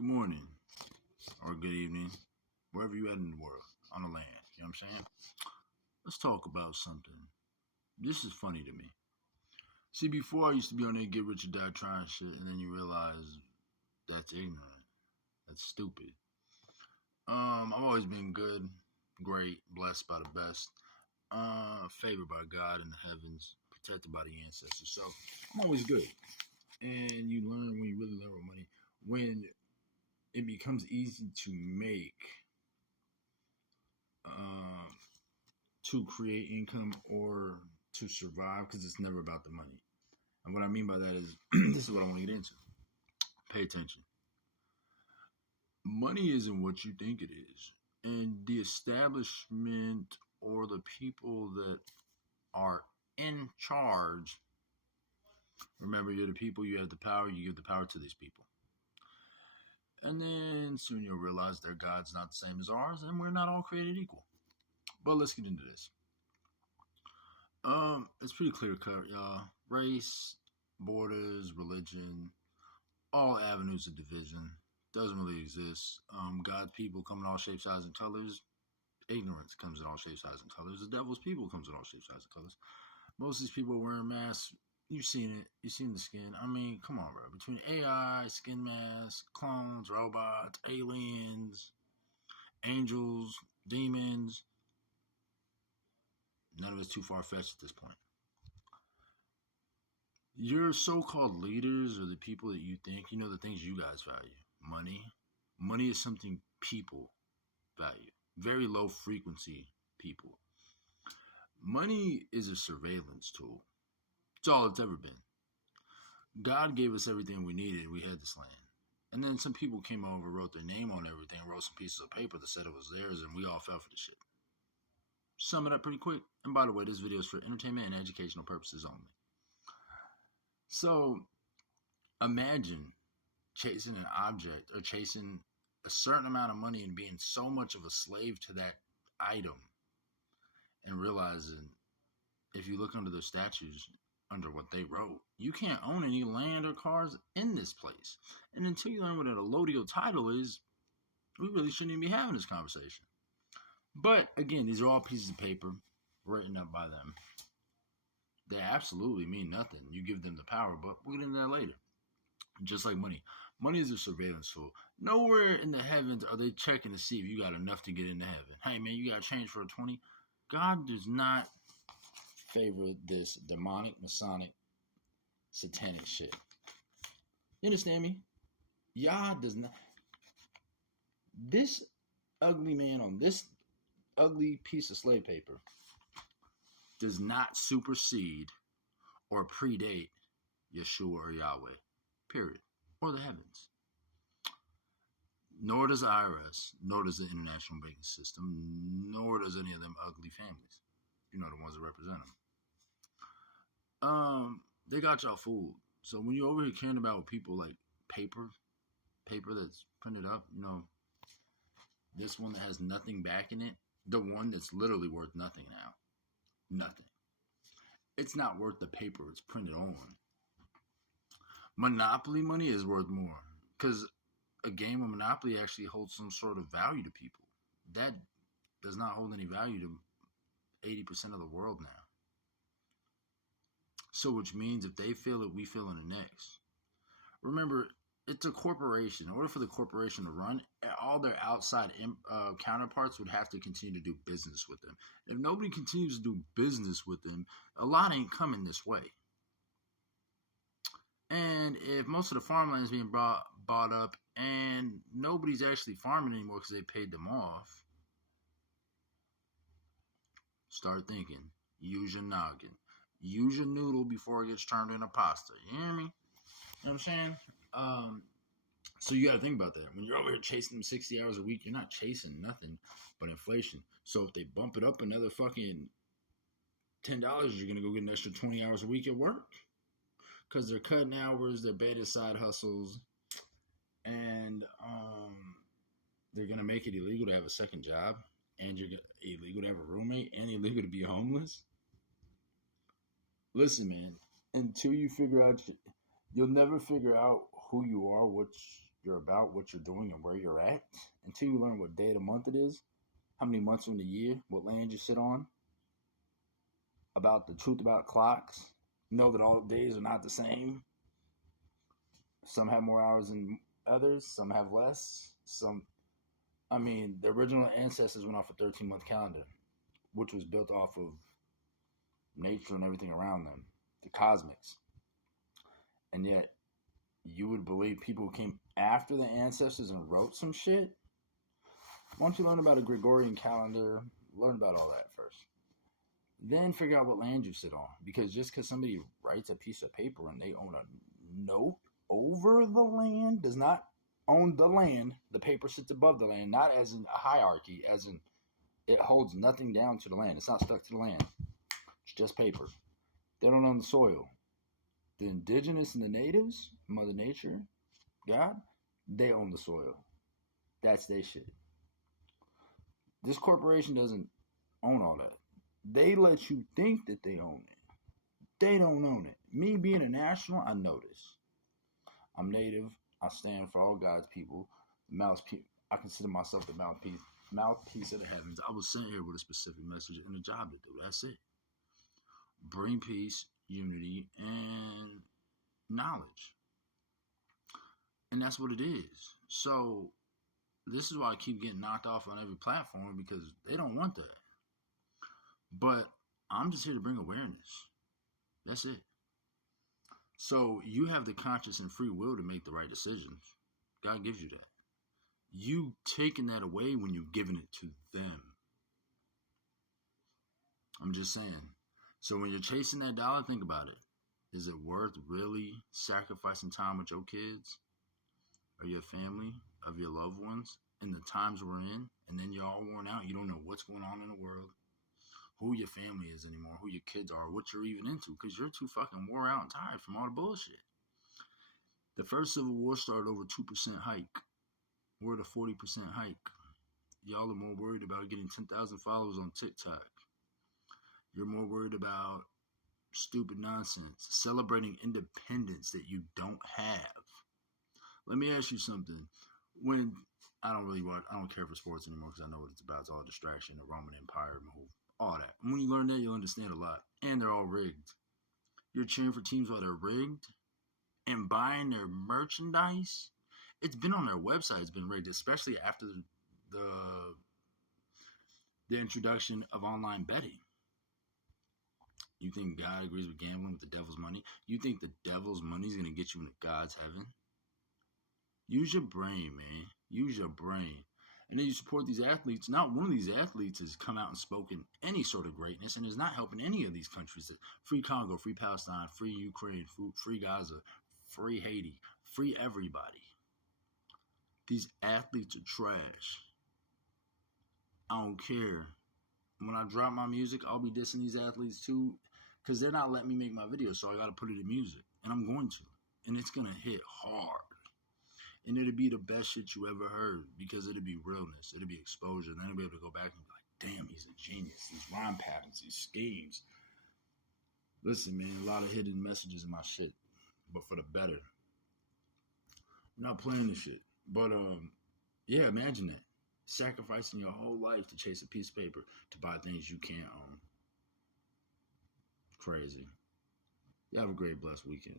Good morning or good evening, wherever you at in the world, on the land. You know what I'm saying? Let's talk about something. This is funny to me. See, before I used to be on there get rich or die trying shit, and then you realize that's ignorant. That's stupid. I've always been good, great, blessed by the best, favored by God in the heavens, protected by the ancestors. So I'm always good. And you learn when you really learn with money, when it becomes easy to make uh, to create income or to survive because it's never about the money. And what I mean by that is this is what I want to get into. Pay attention. Money isn't what you think it is. And the establishment or the people that are in charge, remember, you're the people, you have the power, you give the power to these people. And then soon you'll realize their God's not the same as ours, and we're not all created equal. But let's get into this. It's pretty clear cut, y'all. Race, borders, religion, all avenues of division doesn't really exist. God's people come in all shapes, sizes, and colors. Ignorance comes in all shapes, sizes, and colors. The devil's people comes in all shapes, sizes, and colors. Most of these people are wearing masks. You've seen it. You've seen the skin. I mean, come on, bro. Between AI, skin masks, clones, robots, aliens, angels, demons, none of it's too far-fetched at this point. Your so-called leaders or the people that you think, the things you guys value. Money. Money is something people value. Very low frequency people. Money is a surveillance tool. It's all it's ever been. God gave us everything we needed. We had this land. And then some people came over, wrote their name on everything, wrote some pieces of paper that said it was theirs, and we all fell for the shit. Sum it up pretty quick. And by the way, this video is for entertainment and educational purposes only. So, imagine chasing an object or chasing a certain amount of money and being so much of a slave to that item and realizing if you look under the statues, under what they wrote, you can't own any land or cars in this place. And until you learn what an allodial title is, we really shouldn't even be having this conversation. But again, these are all pieces of paper written up by them. They absolutely mean nothing. You give them the power, but we'll get into that later. Just like money. Money is a surveillance tool. Nowhere in the heavens are they checking to see if you got enough to get into heaven. Hey, man, you got change for a 20? God does not favor this demonic, Masonic, satanic shit. You understand me? Yah does not. This ugly man on this ugly piece of slave paper does not supersede or predate Yeshua or Yahweh. Period. Or the heavens. Nor does the IRS, nor does the international banking system, nor does any of them ugly families. The ones that represent them. They got y'all fooled. So when you're over here caring about people like paper that's printed up, this one that has nothing back in it, the one that's literally worth nothing now. Nothing. It's not worth the paper it's printed on. Monopoly money is worth more because a game of Monopoly actually holds some sort of value to people. That does not hold any value to 80% of the world now. So which means if they feel it, we feel in the next. Remember, it's a corporation. In order for the corporation to run, all their outside counterparts would have to continue to do business with them. If nobody continues to do business with them, a lot ain't coming this way. And if most of the farmland is being bought up and nobody's actually farming anymore because they paid them off, start thinking. Use your noggin. Use your noodle before it gets turned into pasta. You hear me? You know what I'm saying? So you got to think about that. When you're over here chasing them 60 hours a week, you're not chasing nothing but inflation. So if they bump it up another fucking $10, you're going to go get an extra 20 hours a week at work. Because they're cutting hours, they're beta side hustles, and they're going to make it illegal to have a second job, and you're illegal to have a roommate, and illegal to be homeless. Listen, man, until you figure out, you'll never figure out who you are, you're about, what you're doing, and where you're at until you learn what day of the month it is, how many months are in the year, what land you sit on, about the truth about clocks, know that all days are not the same. Some have more hours than others, some have less. The original ancestors went off a 13-month calendar, which was built off of nature and everything around them, the cosmics. And yet, you would believe people who came after the ancestors and wrote some shit? Why don't you learn about a Gregorian calendar? Learn about all that first. Then figure out what land you sit on. Because just because somebody writes a piece of paper and they own a note over the land does not own the land. The paper sits above the land, not as in a hierarchy, as in it holds nothing down to the land. It's not stuck to the land. It's just paper. They don't own the soil. The indigenous and the natives, Mother Nature, God, they own the soil. That's their shit. This corporation doesn't own all that. They let you think that they own it. They don't own it. Me being a national, I know this. I'm native. I stand for all God's people. I consider myself the mouthpiece of the heavens. I was sent here with a specific message and a job to do. That's it. Bring peace, unity, and knowledge. And that's what it is. So this is why I keep getting knocked off on every platform, because they don't want that. But I'm just here to bring awareness. That's it. So you have the conscious and free will to make the right decisions. God gives you that. You taking that away when you've given it to them. I'm just saying. So when you're chasing that dollar, think about it. Is it worth really sacrificing time with your kids or your family, of your loved ones, in the times we're in, and then you're all worn out? You don't know what's going on in the world, who your family is anymore, who your kids are, what you're even into, because you're too fucking wore out and tired from all the bullshit. The first Civil War started over 2% hike. We're at a 40% hike. Y'all are more worried about getting 10,000 followers on TikTok. You're more worried about stupid nonsense, celebrating independence that you don't have. Let me ask you something. When I don't care for sports anymore because I know what it's about. It's all distraction, the Roman Empire move, all that. And when you learn that, you'll understand a lot. And they're all rigged. You're cheering for teams while they're rigged and buying their merchandise. It's been on their website. It's been rigged, especially after the introduction of online betting. You think God agrees with gambling with the devil's money? You think the devil's money is going to get you into God's heaven? Use your brain, man. Use your brain. And then you support these athletes. Not one of these athletes has come out and spoken any sort of greatness and is not helping any of these countries. Free Congo, free Palestine, free Ukraine, free Gaza, free Haiti, free everybody. These athletes are trash. I don't care. When I drop my music, I'll be dissing these athletes too, because they're not letting me make my videos, so I got to put it in music. And I'm going to. And it's going to hit hard. And it'll be the best shit you ever heard, because it'll be realness. It'll be exposure. And then I'll be able to go back and be like, damn, he's a genius. These rhyme patterns, these schemes. Listen, man, a lot of hidden messages in my shit, but for the better. I'm not playing this shit. But, yeah, imagine that. Sacrificing your whole life to chase a piece of paper to buy things you can't own. Crazy. You have a great, blessed weekend.